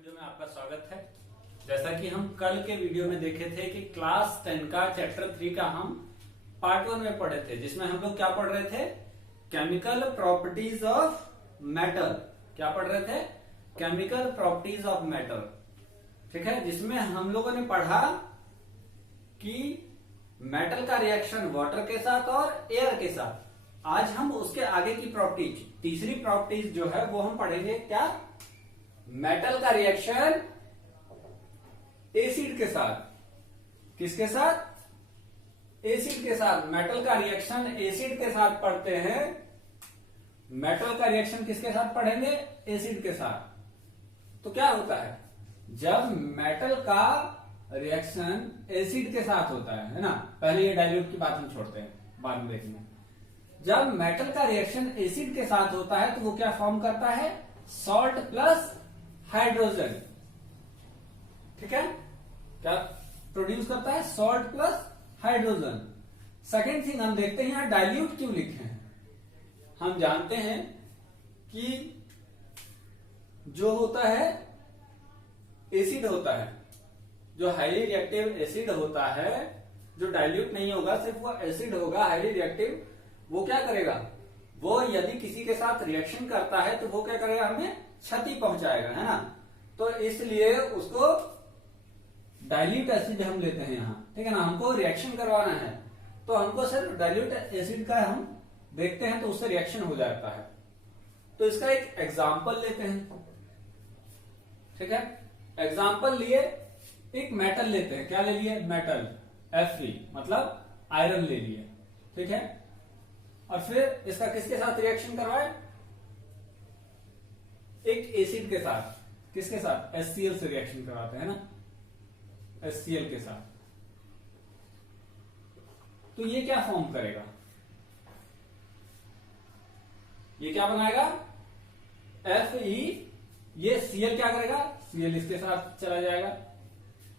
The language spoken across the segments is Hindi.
वीडियो में आपका स्वागत है। जैसा कि हम कल के वीडियो में देखे थे कि क्लास 10 का चैप्टर 3 का हम पार्ट 1 में पढ़े थे, जिसमें हम लोग क्या पढ़ रहे थे? Chemical properties of metal. क्या पढ़ रहे थे? Chemical properties of metal. ठीक है, जिसमें हम लोगों ने पढ़ा कि मेटल का रिएक्शन वाटर के साथ और एयर के साथ। आज हम उसके आगे की प्रॉपर्टीज, तीसरी प्रॉपर्टीज जो है वो हम पढ़ेंगे। क्या? मेटल का रिएक्शन एसिड के साथ। किसके साथ? एसिड के साथ। मेटल का रिएक्शन एसिड के साथ पढ़ते हैं। मेटल का रिएक्शन किसके साथ पढ़ेंगे? एसिड के साथ। तो क्या होता है जब मेटल का रिएक्शन एसिड के साथ होता है ना? पहले ये डाइल्यूट की बात हम छोड़ते हैं, बाद में देखेंगे। जब मेटल का रिएक्शन एसिड के साथ होता है तो वो क्या फॉर्म करता है? Salt plus hydrogen. ठीक है, क्या प्रोड्यूस करता है? Salt plus hydrogen. Second thing हम देखते हैं, यहां डाइल्यूट क्यों लिखे हैं। हम जानते हैं कि जो होता है एसिड होता है, जो हाईली रिएक्टिव एसिड होता है, जो डाइल्यूट नहीं होगा, सिर्फ वो एसिड होगा हाईली रिएक्टिव, वो क्या करेगा? वो यदि किसी के साथ रिएक्शन करता है तो वो क्या करेगा? हमें क्षति पहुंचाएगा, है ना? तो इसलिए उसको डाइल्यूट एसिड हम लेते हैं यहां। ठीक है ना, हमको रिएक्शन करवाना है तो हमको सिर्फ डाइल्यूट एसिड का हम देखते हैं तो उससे रिएक्शन हो जाता है। तो इसका एक एग्जाम्पल लेते हैं। ठीक है, एग्जाम्पल लिए एक मेटल लेते हैं। क्या ले लिए? मेटल Fe, मतलब आयरन ले लिए। ठीक है, और फिर इसका किसके साथ रिएक्शन करवाए? एक एसिड के साथ। किसके साथ? HCl से रिएक्शन करवाते हैं ना, HCl के साथ। तो ये क्या फॉर्म करेगा? ये क्या बनाएगा? Fe। ये Cl क्या करेगा? Cl इसके साथ चला जाएगा,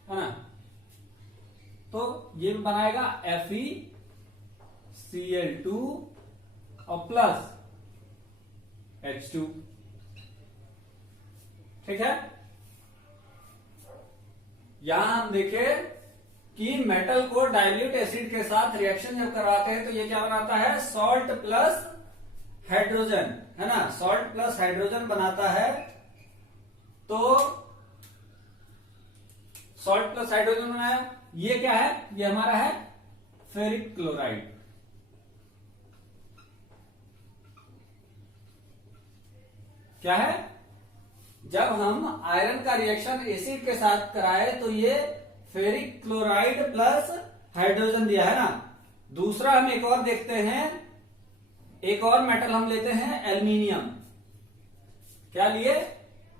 है ना? तो ये बनाएगा FeCl2 और प्लस H2। ठीक है, यहां हम देखें कि मेटल को डाइल्यूट एसिड के साथ रिएक्शन जब करवाते हैं तो ये क्या बनाता है? सॉल्ट प्लस हाइड्रोजन, है ना? सॉल्ट प्लस हाइड्रोजन बनाता है। तो सॉल्ट प्लस हाइड्रोजन बनाया, ये क्या है? ये हमारा है फेरिक क्लोराइड। क्या है? जब हम आयरन का रिएक्शन एसिड के साथ कराए तो ये फेरिक क्लोराइड प्लस हाइड्रोजन दिया, है ना? दूसरा हम एक और देखते हैं, एक और मेटल हम लेते हैं एल्यूमिनियम। क्या लिए?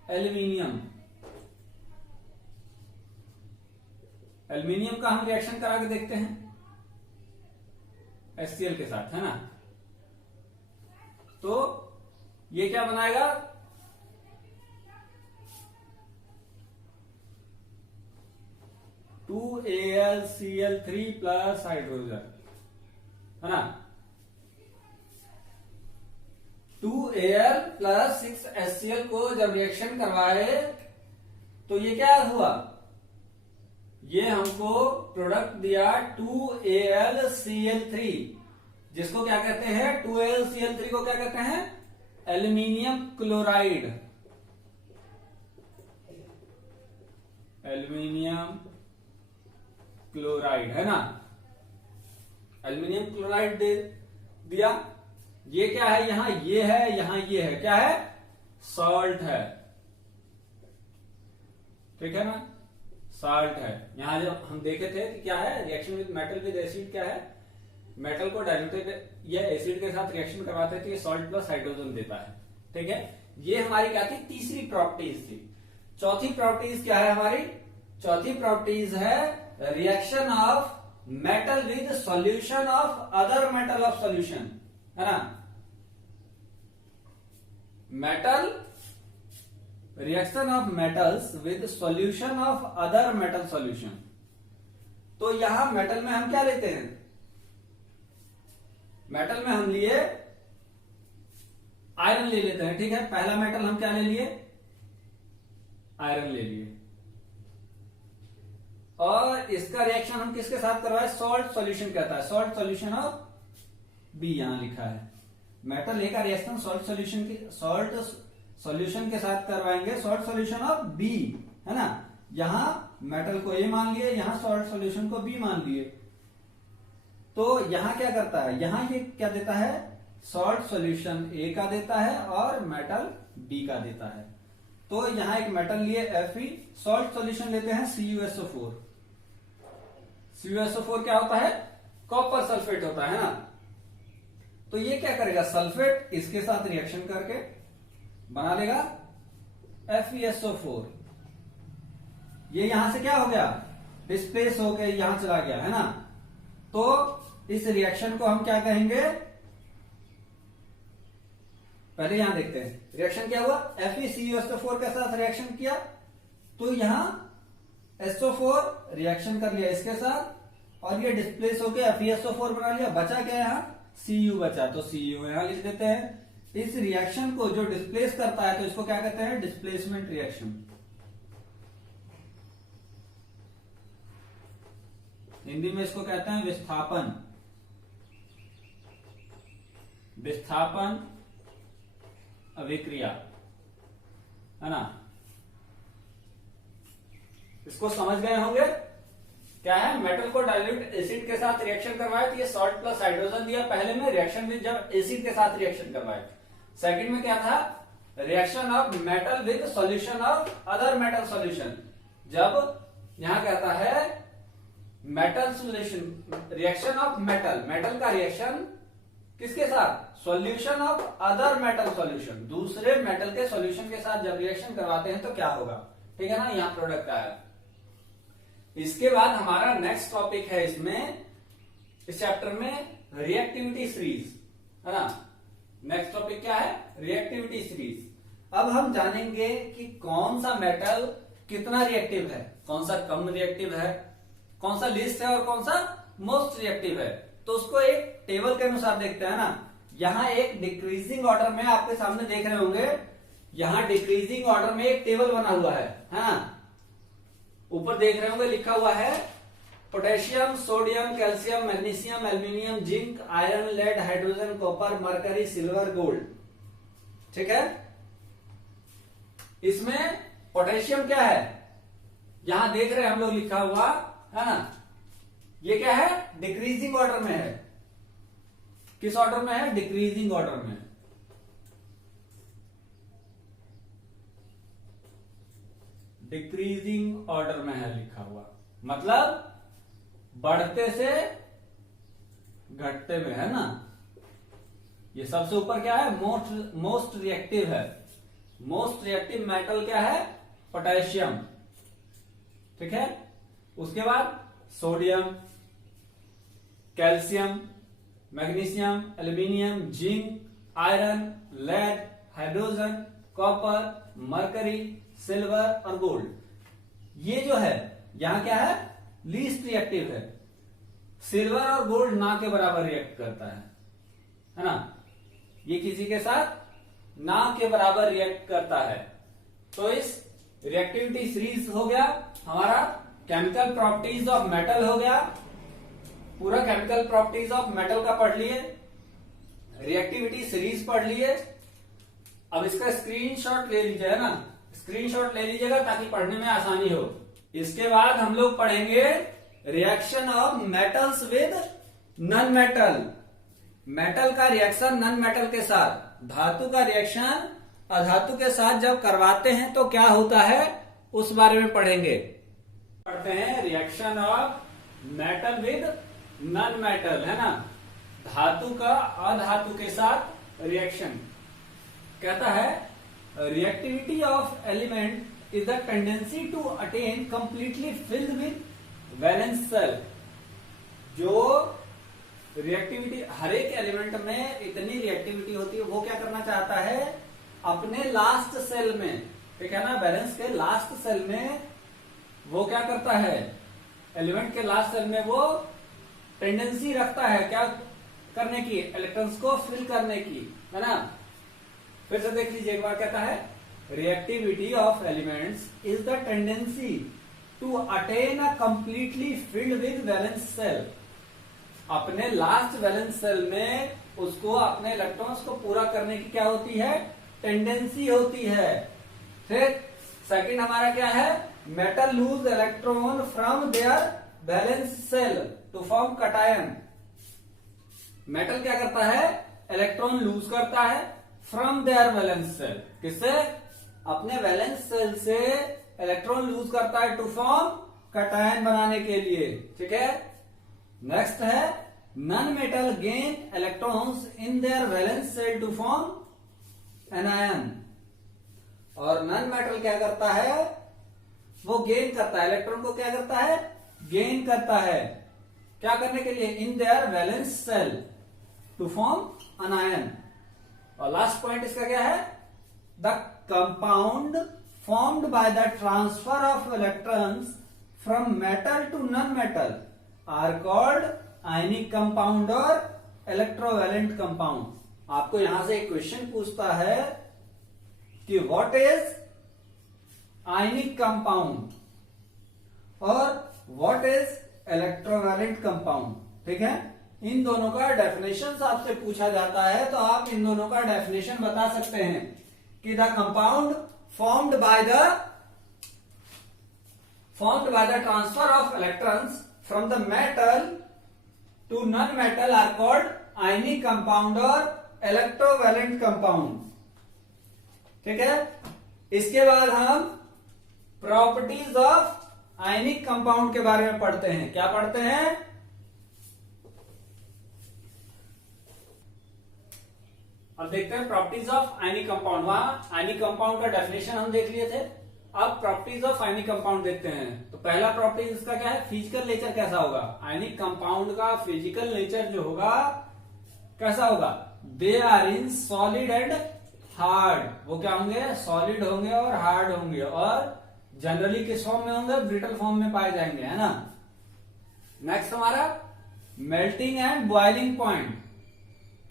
एल्यूमिनियम। एल्यूमिनियम का हम रिएक्शन करा के देखते हैं HCl के साथ, है ना? तो ये क्या बनाएगा? (2AlCl3 प्लस हाइड्रोजन, है ना? 2Al प्लस 6HCl को जब रिएक्शन करवाए तो ये क्या हुआ? ये हमको प्रोडक्ट दिया 2AlCl3, जिसको क्या कहते हैं? 2AlCl3 को क्या कहते हैं? Aluminium chloride. एल्यूमिनियम क्लोराइड, है ना? एल्यूमिनियम क्लोराइड दे दिया। ये क्या है? यहां ये है, यहां ये है। क्या है? सॉल्ट है। ठीक है ना, सॉल्ट है। यहां जब हम देखे थे कि क्या है? Reaction with metal with acid क्या है? मेटल को डाइल्यूटेड या एसिड के साथ रिएक्शन करवाते थे, ये सॉल्ट प्लस हाइड्रोजन देता है। ठीक है, ये हमारी क्या थी? तीसरी प्रॉपर्टीज थी। चौथी प्रॉपर्टीज क्या है हमारी? चौथी प्रॉपर्टीज है reaction of metal with solution of other metal of solution, है ना? Metal, reaction of metals with solution of other metal solution. तो यहां मेटल में हम क्या लेते हैं? मेटल में हम लिए आयरन ले लेते हैं। ठीक है, पहला मेटल हम क्या ले लिए? आयरन ले लिए, और इसका रिएक्शन हम किसके साथ करवाए, सॉल्ट सॉल्यूशन कहता है, सॉल्ट सॉल्यूशन ऑफ बी यहां लिखा है। मेटल ए का रिएक्शन सॉल्ट सॉल्यूशन के साथ करवाएंगे, सॉल्ट सॉल्यूशन ऑफ बी, है ना। यहां मेटल को ए मान लिए, यहां सॉल्ट सॉल्यूशन को बी मान लिए। तो यहां क्या करता है, यहां ये क्या देता है, सॉल्ट सॉल्यूशन ए का देता है और मेटल बी का देता है। तो यहां एक मेटल लिए Fe, सॉल्ट सॉल्यूशन लेते हैं CuSO4। CuSO4 क्या होता है, कॉपर सल्फेट होता है ना। तो ये क्या करेगा, सल्फेट इसके साथ रिएक्शन करके बना देगा FeSO4। ये यहां से क्या हो गया, डिस्प्लेस होकर यहां चला गया, है ना। तो इस रिएक्शन को हम क्या कहेंगे, पहले यहां देखते हैं रिएक्शन क्या हुआ, FeCuSO4 के साथ रिएक्शन किया, तो यहां SO4 रिएक्शन कर लिया इसके साथ, और ये डिस्प्लेस होकर FeSO4 बना लिया, बचा क्या यहां, Cu बचा, तो Cu यहां लिख देते हैं। इस रिएक्शन को जो डिस्प्लेस करता है तो इसको क्या कहते हैं, डिस्प्लेसमेंट रिएक्शन। हिंदी में इसको कहते हैं विस्थापन, विस्थापन अभिक्रिया, है ना। इसको समझ गए होंगे। क्या है, मेटल को डाइल्यूट एसिड के साथ रिएक्शन करवाया तो ये सॉल्ट प्लस हाइड्रोजन दिया पहले में, रिएक्शन में जब एसिड के साथ रिएक्शन करवाए। सेकंड में क्या था, reaction of metal with solution of other metal solution. जब यहां कहता है metal solution, reaction of metal, metal का रिएक्शन किसके साथ, solution of other metal solution, दूसरे मेटल के सॉल्यूशन के साथ जब रिएक्शन करवाते हैं तो क्या होगा, ठीक है ना। यहां प्रोडक्ट आया। इसके बाद हमारा नेक्स्ट टॉपिक है इसमें, इस चैप्टर में, रिएक्टिविटी सीरीज, है ना। नेक्स्ट टॉपिक क्या है, रिएक्टिविटी सीरीज। अब हम जानेंगे कि कौन सा मेटल कितना रिएक्टिव है, कौन सा कम रिएक्टिव है, कौन सा लीस्ट है और कौन सा मोस्ट रिएक्टिव है। तो उसको एक टेबल के अनुसार देखते हैं ना। यहां एक डिक्रीजिंग ऑर्डर में आपके सामने देख रहे होंगे, यहां डिक्रीजिंग ऑर्डर में एक टेबल बना हुआ है ना। ऊपर देख रहे होंगे लिखा हुआ है potassium, sodium, calcium, magnesium, aluminium, zinc, iron, lead, hydrogen, copper, mercury, silver, gold, ठीक है। इसमें पोटेशियम क्या है, यहां देख रहे हैं हम लोग लिखा हुआ, है ना। ये क्या है, डिक्रीजिंग ऑर्डर में है। किस ऑर्डर में है, डिक्रीजिंग ऑर्डर में। डिक्रीजिंग ऑर्डर में है लिखा हुआ, मतलब बढ़ते से घटते में, है ना। ये सबसे ऊपर क्या है, मोस्ट रिएक्टिव है। मोस्ट रिएक्टिव मेटल क्या है, पोटेशियम, ठीक है। उसके बाद sodium, calcium, magnesium, aluminium, zinc, iron, lead, hydrogen, copper, mercury, silver और गोल्ड। ये जो है यहां क्या है, लीस्ट रिएक्टिव है। सिल्वर और गोल्ड ना के बराबर रिएक्ट करता है ना। ये किसी के साथ ना के बराबर रिएक्ट करता है। तो इस रिएक्टिविटी सीरीज हो गया हमारा, केमिकल प्रॉपर्टीज ऑफ मेटल हो गया, पूरा केमिकल प्रॉपर्टीज ऑफ मेटल का पढ़ लिए, रिएक्टिविटी सीरीज पढ़ लिए। अब इसका स्क्रीनशॉट ले लीजिए, है ना, स्क्रीनशॉट ले लीजिएगा ताकि पढ़ने में आसानी हो। इसके बाद हम लोग पढ़ेंगे reaction of metals with non metal. Metal का रिएक्शन नॉन मेटल के साथ, धातु का रिएक्शन अधातु के साथ जब करवाते हैं तो क्या होता है, उस बारे में पढ़ेंगे। पढ़ते हैं reaction of metal with non metal, है ना। धातु का अधातु के साथ रिएक्शन। कहता है reactivity of element is the tendency to attain completely filled with valence shell. जो रिएक्टिविटी हर एक एलिमेंट में इतनी रिएक्टिविटी होती है, वो क्या करना चाहता है, अपने लास्ट सेल में, ठीक है ना, बैलेंस के लास्ट सेल में वो क्या करता है, एलिमेंट के लास्ट सेल में वो टेंडेंसी रखता है क्या करने की, इलेक्ट्रॉन्स को फिल करने की, है ना। फिर से देख लीजिए एक बार, कहता है reactivity of elements is the tendency to attain a completely filled with valence cell. अपने लास्ट वैलेंस सेल में उसको अपने इलेक्ट्रॉन्स को पूरा करने की क्या होती है, टेंडेंसी होती है. फिर सेकंड हमारा क्या है, metal lose electron from their valence shell to form cation. Metal क्या करता है, इलेक्ट्रॉन लूज करता है फ्रॉम देयर वैलेंस सेल. किससे, अपने वैलेंस सेल से इलेक्ट्रॉन लूज करता है टू फॉर्म कटायन बनाने के लिए. ठीक है. नेक्स्ट है non metal gain electrons in their valence shell to form anion. और नॉन मेटल क्या करता है, वो गेन करता है, इलेक्ट्रॉन को क्या करता है, गेन करता है. क्या करने के लिए, in their valence shell to form anion. और लास्ट पॉइंट इसका क्या है, the compound formed by the transfer of electrons from metal to non-metal are called ionic compound और electrovalent compound. आपको यहां से एक क्वेश्चन पूछता है कि what is ionic compound और what is electrovalent compound. ठीक है. इन दोनों का डेफिनेशन आपसे पूछा जाता है तो आप इन दोनों का डेफिनेशन बता सकते हैं कि the compound formed by the transfer of electrons from the metal to non-metal are called ionic compound और electrovalent compound. ठीक है. इसके बाद हम प्रॉपर्टीज ऑफ आयनिक कंपाउंड के बारे में पढ़ते हैं. क्या पढ़ते हैं, अब देखते हैं प्रॉपर्टीज ऑफ आयनिक कंपाउंड. वहां आयनिक कंपाउंड का डेफिनेशन हम देख लिए थे. अब प्रॉपर्टीज ऑफ आयनिक कंपाउंड देखते हैं. तो पहला प्रॉपर्टीज इसका क्या है, फिजिकल नेचर कैसा होगा. आयनिक कंपाउंड का फिजिकल नेचर जो होगा कैसा होगा, they are in solid and hard. वो क्या होंगे, सॉलिड होंगे और हार्ड होंगे. और जनरली किस फॉर्म में होंगे, ब्रिटल फॉर्म में पाए जाएंगे, है ना. नेक्स्ट हमारा मेल्टिंग एंड बॉइलिंग पॉइंट.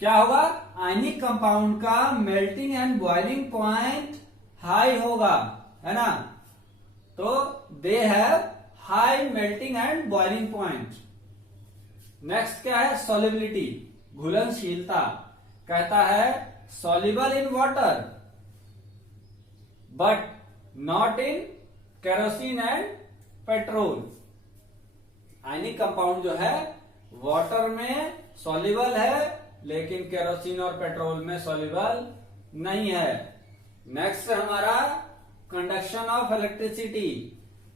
क्या होगा, आयनिक कंपाउंड का melting and boiling point high होगा, है ना. तो they have high melting and boiling point. Next क्या है, सॉल्युबिलिटी, घुलनशीलता. कहता है soluble in water but not in kerosene and petrol. Ionic compound जो है वाटर में सॉल्युबल है लेकिन केरोसिन और पेट्रोल में सॉल्युबल नहीं है. नेक्स्ट हमारा कंडक्शन ऑफ इलेक्ट्रिसिटी,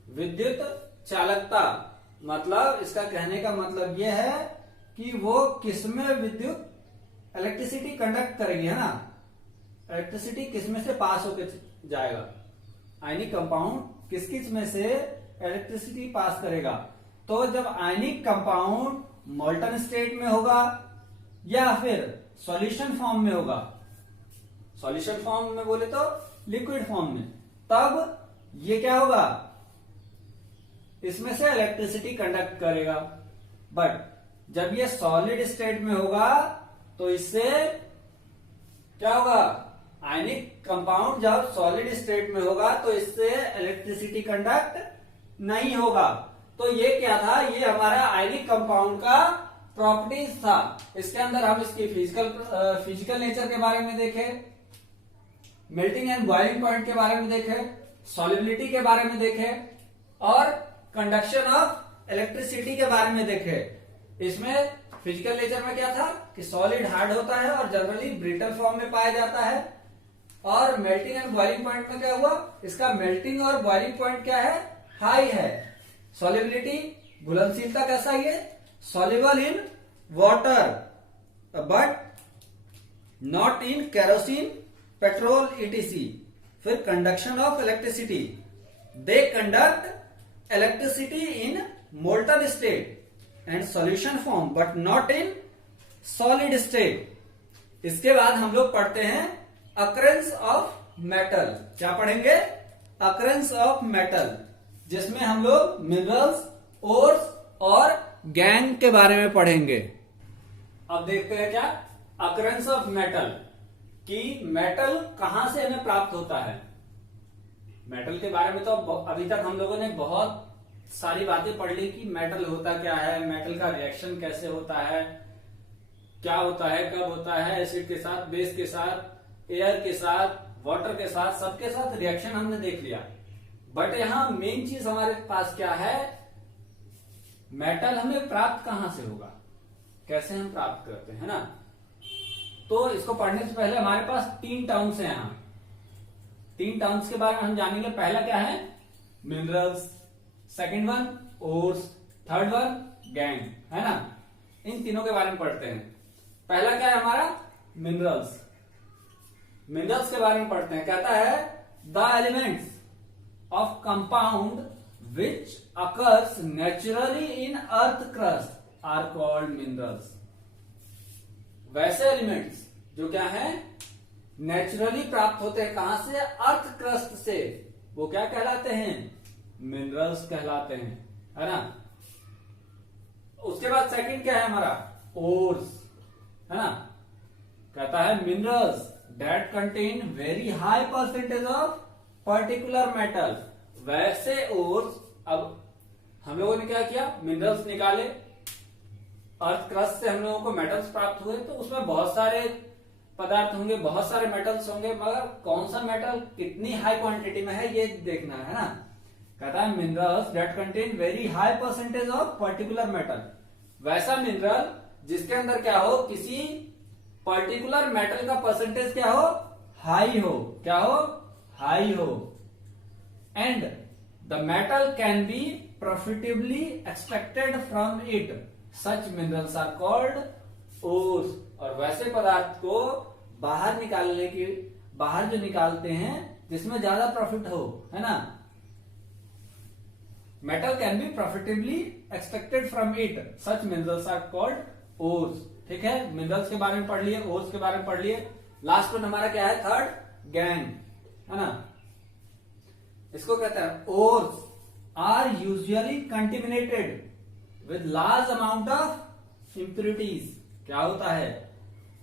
विद्युत चालकता. मतलब इसका कहने का मतलब यह है कि वो किसमें विद्युत इलेक्ट्रिसिटी कंडक्ट करेगी, है ना. इलेक्ट्रिसिटी किसमें से पास होकर जाएगा, आयनिक कंपाउंड किस किस में से इलेक्ट्रिसिटी पास करेगा. तो जब आयनिक कंपाउंड मोल्टन स्टेट में होगा या फिर सॉल्यूशन फॉर्म में होगा, सॉल्यूशन फॉर्म में बोले तो लिक्विड फॉर्म में, तब ये क्या होगा, इसमें से इलेक्ट्रिसिटी कंडक्ट करेगा. बट जब ये सॉलिड स्टेट में होगा तो इससे क्या होगा, आयनिक कंपाउंड जब सॉलिड स्टेट में होगा तो इससे इलेक्ट्रिसिटी कंडक्ट नहीं होगा. तो ये क्या था, ये हमारा आयनिक कंपाउंड का प्रॉपर्टीज था. इसके अंदर हम इसकी फिजिकल नेचर के बारे में देखे, मेल्टिंग एंड बॉइलिंग पॉइंट के बारे में देखे, सॉल्युबिलिटी के बारे में देखे और कंडक्शन ऑफ इलेक्ट्रिसिटी के बारे में देखे. इसमें फिजिकल नेचर में क्या था कि सॉलिड हार्ड होता है और जनरली ब्रिटल फॉर्म में पाया जाता है. और मेल्टिंग एंड बॉइलिंग पॉइंट में क्या हुआ, इसका मेल्टिंग और बॉइलिंग पॉइंट क्या है, हाई है. सॉल्युबिलिटी, घुलनशीलता कैसा है, soluble in water but not in kerosene, petrol etc. फिर conduction of electricity, they conduct electricity in molten state and solution form but not in solid state. इसके बाद हम लोग पढ़ते हैं अकरेंस ऑफ मेटल. क्या पढ़ेंगे, अकरेंस ऑफ मेटल, जिसमें हम लोग मिनरल्स, ओर्स और गैंग के बारे में पढ़ेंगे. अब देखते हैं क्या, अकरेंस ऑफ मेटल, कि मेटल कहां से हमें प्राप्त होता है. मेटल के बारे में तो अभी तक हम लोगों ने बहुत सारी बातें पढ़ ली कि मेटल होता क्या है, मेटल का रिएक्शन कैसे होता है, क्या होता है, कब होता है, एसिड के साथ, बेस के साथ, एयर के साथ, वाटर के साथ, सबके साथ रिएक्शन हमने देख लिया। बट यहां मेन चीज हमारे पास क्या है, मेटल हमें प्राप्त कहां से होगा, कैसे हम प्राप्त करते हैं ना। तो इसको पढ़ने से पहले हमारे पास 3 टर्म्स हैं यहां। 3 टर्म्स के बारे में हम जानेंगे। पहला क्या है, minerals, second one ores, third one gang, है ना। इन तीनों के बारे में पढ़ते हैं। पहला क्या है हमारा, मिनरल्स। मिनरल्स के बारे में पढ़ते हैं। कहता है the elements of compound which occurs naturally in earth crust are called minerals। वैसे एलिमेंट्स जो क्या है, नेचुरली प्राप्त होते हैं, कहां से, अर्थ क्रस्ट से, वो क्या कहलाते हैं, मिनरल्स कहलाते हैं, है ना। उसके बाद सेकंड क्या है हमारा, ओर्स, है ना। कहता है minerals that contain very high percentage of particular metal. वैसे ओर्स, अब हम लोगों ने क्या किया, मिनरल्स निकाले, अर्थ क्रस्ट से हम लोगों को मेटल्स प्राप्त हुए, तो उसमें बहुत सारे पदार्थ होंगे, बहुत सारे मेटल्स होंगे, मगर कौन सा मेटल कितनी हाई क्वांटिटी में है ये देखना है ना। कहता है minerals that contain very high percentage of particular metal. वैसा मिनरल जिसके अंदर क्या हो, किसी पर्टिकुलर मेटल का परसेंटेज क्या हो, हाई हो, क्या हो, हाई हो। And the metal can be profitably extracted from it, such minerals are called ores। और वैसे पदार्थ को बाहर जो निकालते हैं जिसमें ज्यादा प्रॉफिट हो, है ना, metal can be profitably extracted from it, such minerals are called ores। ठीक है, मिनरल्स के बारे में पढ़ लिए, ओर्स के बारे में पढ़ लिए। लास्ट वन हमारा क्या है, थर्ड, गैंग, है ना। इसको कहते हैं ores are usually contaminated with large amount of impurities. क्या होता है,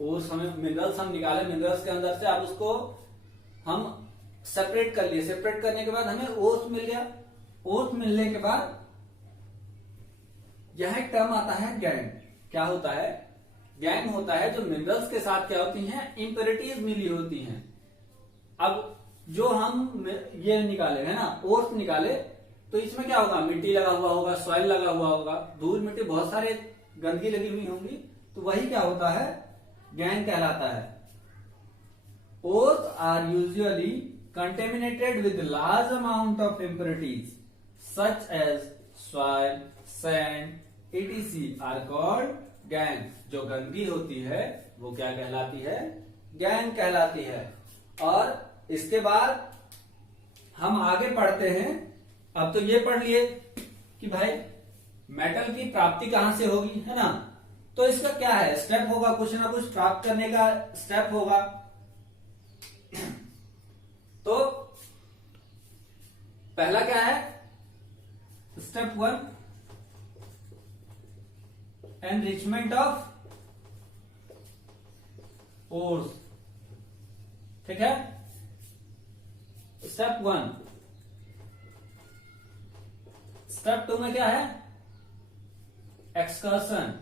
ओर्स हमें मिनरल्स हम निकाले मिनरल्स के अंदर से, अब उसको हम सेपरेट कर लिए, सेपरेट करने के बाद हमें ओर्स मिल गया। ओर्स मिलने के बाद यह एक टर्म आता है गैंग। क्या होता है, गैंग होता है जो मिनरल्स के साथ क्या होती हैं, इम्प्यूरिटीज मिली होती हैं। अब जो हम ये निकाले है ना, ओर्स निकाले, तो इसमें क्या होगा, मिट्टी लगा हुआ होगा, सॉइल लगा हुआ होगा, धूल मिट्टी, बहुत सारे गंदगी लगी हुई होंगी, तो वही क्या होता है, गैंग कहलाता है। Ores are usually contaminated with large amount of impurities such as soil, sand, etc are called gangue. जो गंदगी होती है वो क्या कहलाती है, गैंग कहलाती है। और इसके बाद हम आगे पढ़ते हैं। अब तो ये पढ़ लिए कि भाई मेटल की प्राप्ति कहां से होगी, है ना। तो इसका क्या है, स्टेप होगा, कुछ ना कुछ प्राप्त करने का स्टेप होगा। तो पहला क्या है, स्टेप 1, एनरिचमेंट ऑफ ओर्स। ठीक है, स्टेप 1। स्टेप 2 में क्या है, एक्सकर्शन।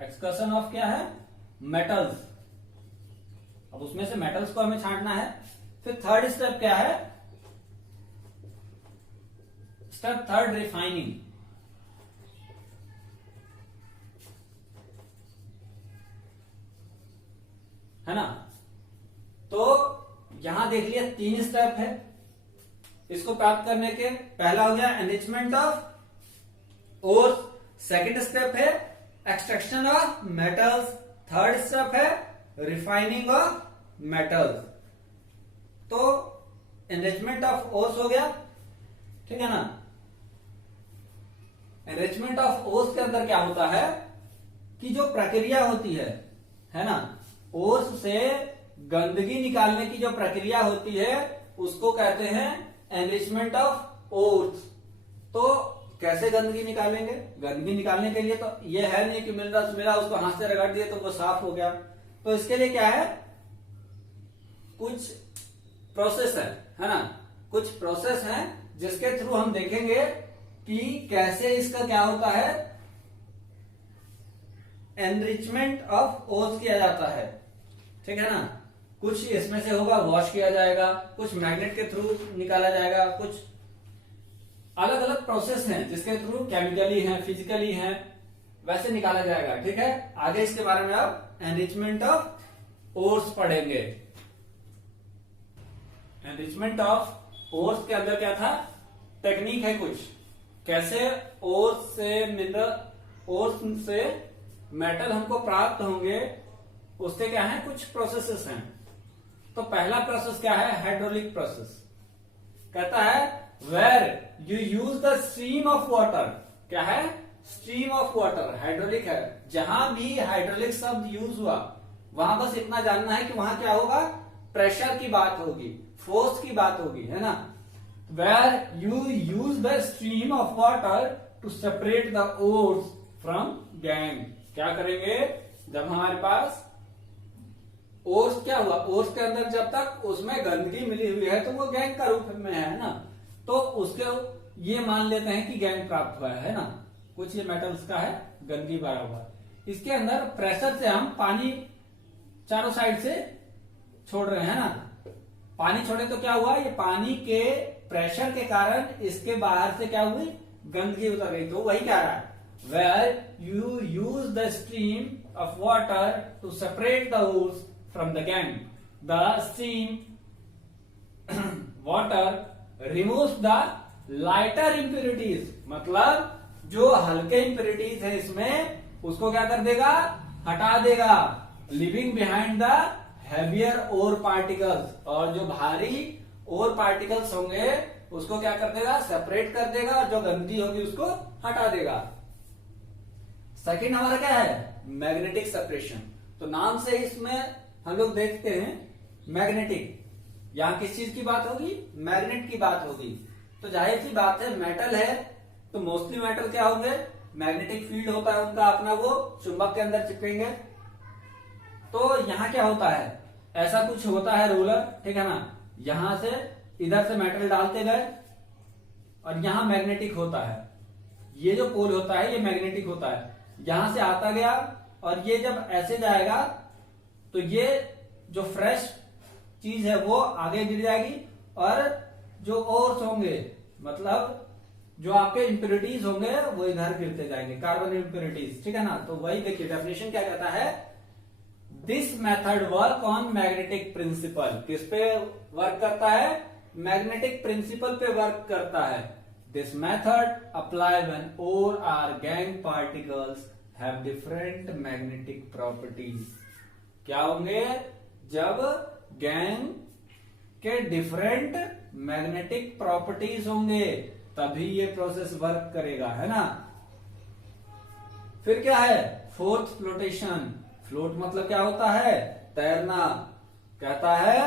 एक्सकर्शन ऑफ क्या है, मेटल्स। अब उसमें से मेटल्स को हमें छांटना है। फिर थर्ड स्टेप क्या है, स्टेप 3, रिफाइनिंग। है ना। तो यहां देख लिया 3 स्टेप है इसको प्राप्त करने के। पहला हो गया enrichment of ores, second step है extraction of metals, third step है रिफाइनिंग ऑफ मेटल्स। तो एनरिचमेंट ऑफ ओर्स हो गया, ठीक है ना। एनरिचमेंट ऑफ ओर्स के अंदर क्या होता है कि जो प्रक्रिया होती है ना, ओर्स से गंदगी निकालने की जो प्रक्रिया होती है उसको कहते हैं एनरिचमेंट ऑफ ओर्स। तो कैसे गंदगी निकालेंगे, गंदगी निकालने के लिए तो ये है नहीं कि मिनरल्स मिला उसको हाथ से रगड़ दिए तो वो साफ हो गया। तो इसके लिए क्या है, कुछ प्रोसेस है ना, कुछ प्रोसेस है जिसके थ्रू हम देखेंगे कि कैसे इसका क्या होता है, एनरिचमेंट ऑफ ओर्स किया जाता है, ठीक है ना। कुछ इसमें से होगा वॉश किया जाएगा, कुछ मैग्नेट के थ्रू निकाला जाएगा, कुछ अलग अलग प्रोसेस हैं जिसके थ्रू केमिकली है, फिजिकली है, वैसे निकाला जाएगा, ठीक है। आगे इसके बारे में आप एनरिचमेंट ऑफ ओर्स पढ़ेंगे। एनरिचमेंट ऑफ ओर्स के अंदर क्या था, टेक्निक है कुछ, कैसे ओर्स से मिनरल, ओर्स से मेटल हमको प्राप्त होंगे, उससे क्या है, कुछ प्रोसेसेस हैं। तो पहला प्रोसेस क्या है, हाइड्रोलिक प्रोसेस। कहता है where you use the stream of water, क्या है, स्ट्रीम ऑफ वाटर, हाइड्रोलिक है। जहां भी हाइड्रोलिक शब्द यूज हुआ वहां बस इतना जानना है कि वहां क्या होगा, प्रेशर की बात होगी, फोर्स की बात होगी, है ना। Where you use the stream of water to separate the ores from gangue. क्या करेंगे, जब हमारे पास ओर्स क्या हुआ, ओर्स के अंदर जब तक उसमें गंदगी मिली हुई है तो वो गैंग का रूप में है ना, तो उसके ये मान लेते हैं कि गैंग प्राप्त हुआ है ना। कुछ ये मेटल्स का है, गंदगी भरा हुआ, इसके अंदर प्रेशर से हम पानी चारों साइड से छोड़ रहे हैं ना। पानी छोड़े तो क्या हुआ, ये पानी के प्रेशर के कारण इसके बाहर से क्या हुई, गंदगी उतर गई। तो वही कह रहा है, where you use the stream of water to separate the ores from the gangue, the stream water removes the lighter impurities, मतलब जो हल्के इंप्योरिटीज है इसमें उसको क्या कर देगा, हटा देगा, living behind the heavier ore particles, और जो भारी ओर पार्टिकल्स होंगे उसको क्या कर देगा, सेपरेट कर देगा, और जो गंदगी होगी उसको हटा देगा। सेकंड हमारा क्या है, मैग्नेटिक सेपरेशन। तो नाम से इसमें हम लोग देखते हैं मैग्नेटिक, यहां किस चीज की बात होगी, मैग्नेट की बात होगी। तो जाहिर सी बात है, मेटल है तो मोस्टली मेटल क्या होंगे, मैग्नेटिक फील्ड होता है उनका अपना, वो चुंबक के अंदर चिपकेंगे। तो यहां क्या होता है, ऐसा कुछ होता है रोलर, ठीक है ना, यहां से इधर से मेटल डालते गए और यहां मैग्नेटिक होता है, ये जो पोल होता है ये मैग्नेटिक होता है, यहां से आता गया और ये जब ऐसे जाएगा तो ये जो फ्रेश चीज है वो आगे गिर जाएगी, और जो ओर्स होंगे, मतलब जो आपके इंप्योरिटीज होंगे वो इधर गिरते जाएंगे, कार्बन इंप्योरिटीज, ठीक है ना। तो वही देखिए डेफिनेशन क्या कहता है, this method work on magnetic principle, किस पे वर्क करता है, मैग्नेटिक प्रिंसिपल पे वर्क करता है। This method apply when ore or gangue particles have different magnetic properties. क्या होंगे, जब गैंग के डिफरेंट मैग्नेटिक प्रॉपर्टीज होंगे तभी ये प्रोसेस वर्क करेगा, है ना। फिर क्या है, फोर्थ फ्लोटेशन। फ्लोट मतलब क्या होता है, तैरना। कहता है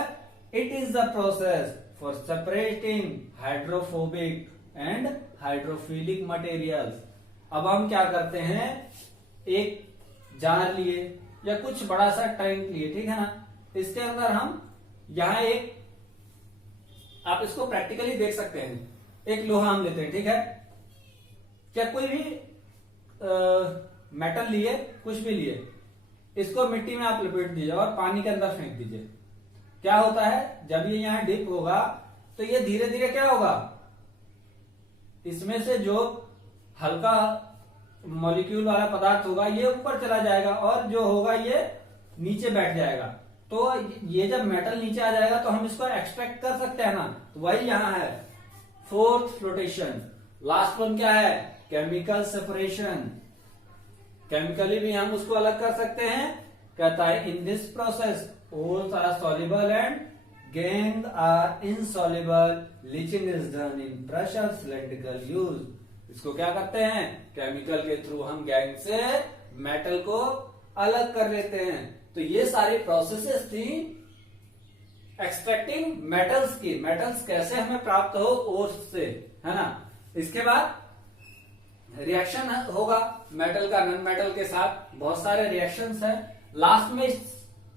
it is the process for separating hydrophobic and hydrophilic materials. अब हम क्या करते हैं, एक जार लिए या कुछ बड़ा सा टैंक लिए, ठीक है ना, इसके अंदर हम यहां एक, आप इसको प्रैक्टिकली देख सकते हैं, एक लोहा हम लेते हैं, ठीक है, क्या कोई भी मेटल लिए, कुछ भी लिए, इसको मिट्टी में आप लपेट दीजिए और पानी के अंदर फेंक दीजिए। क्या होता है, जब ये यहां डिप होगा तो ये धीरे धीरे क्या होगा, इसमें से जो हल्का मॉलिक्यूल वाला पदार्थ होगा ये ऊपर चला जाएगा और जो होगा ये नीचे बैठ जाएगा। तो ये जब मेटल नीचे आ जाएगा तो हम इसको एक्सट्रैक्ट कर सकते हैं ना, तो वही यहां है फोर्थ फ्लोटेशन। लास्ट वन क्या है, केमिकल सेपरेशन। केमिकली भी हम उसको अलग कर सकते हैं। कहता है in this process ores are soluble and gangue are insoluble, leaching is done in pressure cylindrical use. इसको क्या करते हैं, केमिकल के थ्रू हम गैंग से मेटल को अलग कर लेते हैं। तो ये सारी प्रोसेसेस थी एक्सट्रैक्टिंग मेटल्स की, मेटल्स कैसे हमें प्राप्त हो ओर्स से, है ना। इसके बाद रिएक्शन होगा मेटल का नॉन मेटल के साथ, बहुत सारे रिएक्शंस हैं। लास्ट में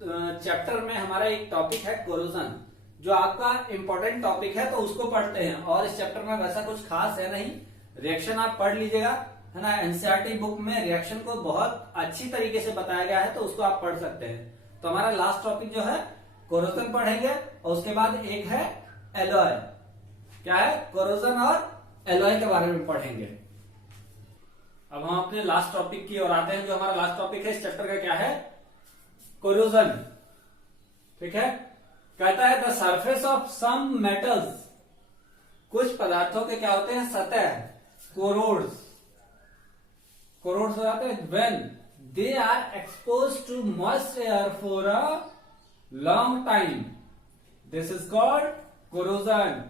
चैप्टर में हमारा एक टॉपिक है कोरोजन, जो आपका इंपॉर्टेंट टॉपिक है, तो उसको पढ़ते हैं। और इस चैप्टर में वैसा कुछ खास है नहीं, रिएक्शन आप पढ़ लीजिएगा, है ना। एनसीईआरटी बुक में रिएक्शन को बहुत अच्छी तरीके से बताया गया है, तो उसको आप पढ़ सकते हैं। तो हमारा लास्ट टॉपिक जो है कोरोजन पढ़ेंगे, और उसके बाद एक है एलॉय। क्या है? कोरोजन और एलॉय के बारे में पढ़ेंगे। अब हम अपने लास्ट टॉपिक की ओर आते हैं। जो हमारा लास्ट टॉपिक है इस चैप्टर का क्या है? कोरोजन। ठीक है, कहता है the surface of some metals, कुछ पदार्थों के क्या होते हैं? सतह, कोरोड्स हो जाते हैं when they are expose to moist air for a long time, this is called corrosion.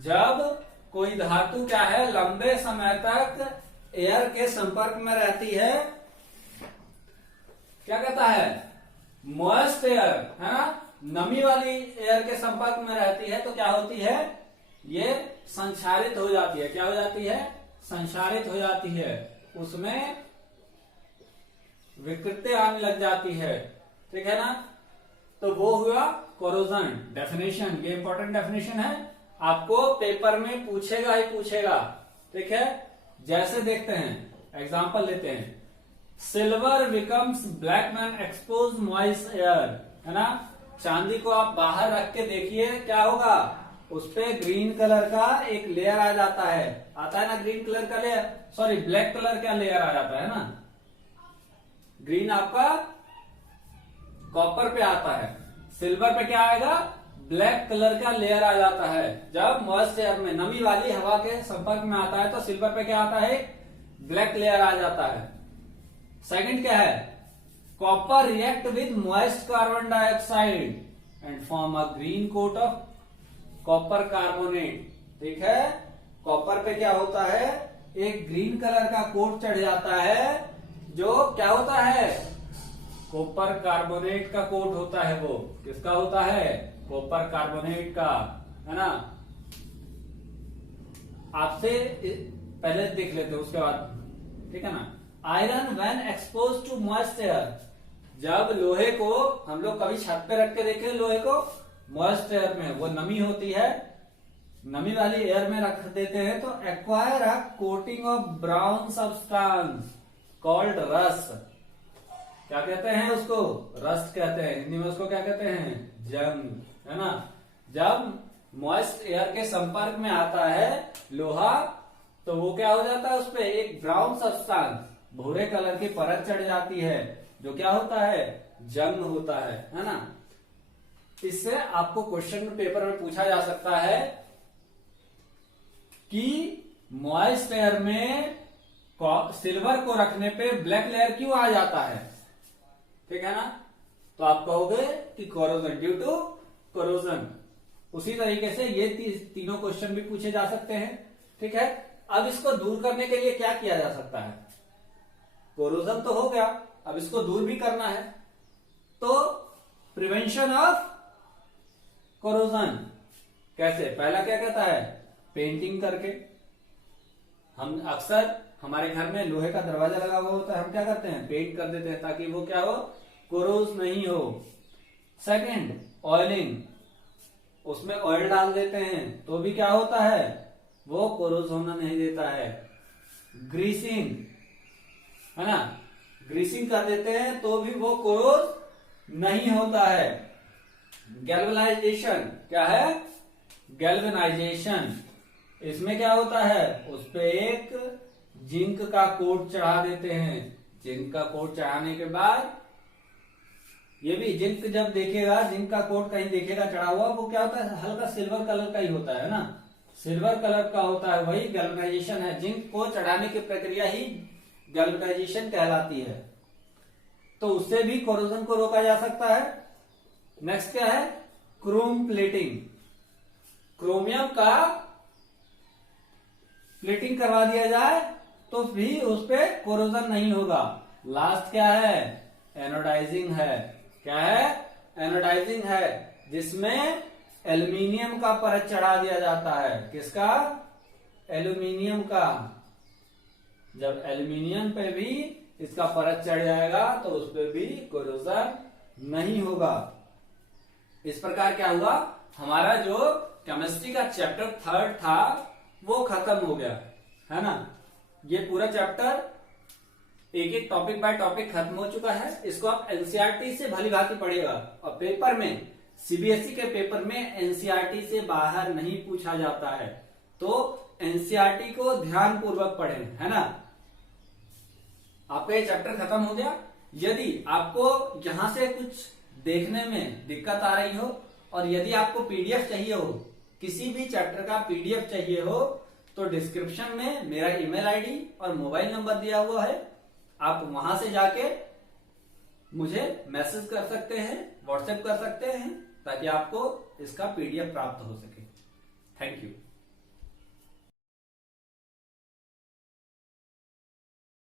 जब कोई धातु क्या है, लंबे समय तक एयर के संपर्क में रहती है, क्या कहता है? मॉइस्ट एयर, है ना, नमी वाली एयर के संपर्क में रहती है, तो क्या होती है? ये संक्षारित हो जाती है। क्या हो जाती है? संक्षारित हो जाती है, उसमें विकृति आने लग जाती है। ठीक है ना, तो वो हुआ कोरोजन। डेफिनेशन, ये इंपॉर्टेंट डेफिनेशन है, आपको पेपर में पूछेगा ही पूछेगा। ठीक है, जैसे देखते हैं, एग्जांपल लेते हैं। Silver becomes black man expose moist air, है ना। चांदी को आप बाहर रख के देखिए, क्या होगा? उस पे ग्रीन कलर का एक लेयर आ जाता है, आता है ना ग्रीन कलर का लेयर, सॉरी ब्लैक कलर का लेयर आ जाता है ना। ग्रीन आपका कॉपर पे आता है, सिल्वर पे क्या आएगा? ब्लैक कलर का लेयर आ जाता है। जब मॉइस्ट एयर में, नमी वाली हवा के संपर्क में आता है, तो सिल्वर पे क्या आता है? ब्लैक लेयर आ जाता है। सेकंड क्या है? Copper react with moist carbon dioxide and form a green coat of copper carbonate. ठीक है, कॉपर पे क्या होता है? एक ग्रीन कलर का कोट चढ़ जाता है, जो क्या होता है? कॉपर कार्बोनेट का कोट होता है। वो किसका होता है? कॉपर कार्बोनेट का, है ना। आपसे पहले देख लेते हैं, उसके बाद। ठीक है ना। Iron when expose to moist air, जब लोहे को हम लोग कभी छत पे रख के देखे, लोहे को मॉइस्ट एयर में, वो नमी होती है, नमी वाली एयर में रख देते हैं, तो acquire a coating of brown substance called rust. क्या कहते हैं उसको? रस्ट कहते हैं। हिंदी में उसको क्या कहते हैं? जंग, है ना। जब मॉइस्ट एयर के संपर्क में आता है लोहा, तो वो क्या हो जाता है? उस पे एक ब्राउन सब्सटेंस, भूरे कलर की परत चढ़ जाती है, जो क्या होता है? जंग होता है ना। इससे आपको क्वेश्चन पेपर में पूछा जा सकता है कि मॉइस्ट एयर में सिल्वर को रखने पे ब्लैक लेयर क्यों आ जाता है? ठीक है ना। तो आप कहोगे कि कोरोजन, ड्यू टू कोरोजन। उसी तरीके से ये तीनों क्वेश्चन भी पूछे जा सकते हैं। ठीक है, अब इसको दूर करने के लिए क्या किया जा सकता है? कोरोजन तो हो गया, अब इसको दूर भी करना है, तो प्रिवेंशन ऑफ कोरोजन कैसे? पहला क्या कहता है? पेंटिंग करके। हम अक्सर हमारे घर में लोहे का दरवाजा लगा हुआ होता है, हम क्या करते हैं? पेंट कर देते हैं, ताकि वो क्या हो? कोरोज नहीं हो। सेकंड, ऑयलिंग, उसमें ऑयल डाल देते हैं, तो भी क्या होता है? वो कोरोज होना नहीं देता है। ग्रीसिंग, है ना, ग्रीसिंग कर देते हैं, तो भी वो कोरोज नहीं होता है। गैल्वेनाइजेशन, क्या है? गैल्वेनाइजेशन, इसमें क्या होता है? उस पे एक जिंक का कोट चढ़ा देते हैं। जिंक का कोट चढ़ाने के बाद, ये भी जिंक जब देखेगा, जिंक का कोट कहीं देखेगा चढ़ा हुआ, वो क्या होता है? हल्का सिल्वर कलर का ही होता है ना, सिल्वर कलर का होता है, वही गैल्वेनाइजेशन है। जिंक को चढ़ाने की प्रक्रिया ही गैल्वेनाइजेशन कहलाती है। तो उससे भी कोरोजन को रोका जा सकता है। नेक्स्ट क्या है? क्रोम प्लेटिंग, क्रोमियम का प्लेटिंग करवा दिया जाए तो भी उस पे कोरोजन नहीं होगा। लास्ट क्या है? एनोडाइजिंग है। क्या है? एनोडाइजिंग है, जिसमें एल्यूमिनियम का परत चढ़ा दिया जाता है। किसका? एल्यूमिनियम का। जब एल्यूमिनियम पे भी इसका परत चढ़ जाएगा, तो उस पे भी कोरोजन नहीं होगा। इस प्रकार क्या हुआ, हमारा जो केमिस्ट्री का चैप्टर 3 था वो खत्म हो गया, है ना। ये पूरा चैप्टर एक एक टॉपिक बाय टॉपिक खत्म हो चुका है। इसको आप एनसीईआरटी से भली भांति पढ़िएगा, और पेपर में, सीबीएसई के पेपर में एनसीईआरटी से बाहर नहीं पूछा जाता है, तो एनसीईआरटी को ध्यान पूर्वक पढ़ें, है ना। आपका ये चैप्टर खत्म हो गया। यदि आपको यहां से कुछ देखने में दिक्कत आ रही हो, और यदि आपको पीडीएफ चाहिए हो, किसी भी चैप्टर का पीडीएफ चाहिए हो, तो डिस्क्रिप्शन में मेरा ईमेल आईडी और मोबाइल नंबर दिया हुआ है, आप वहां से जाके मुझे मैसेज कर सकते हैं, व्हाट्सएप कर सकते हैं, ताकि आपको इसका पीडीएफ प्राप्त हो सके। Thank you.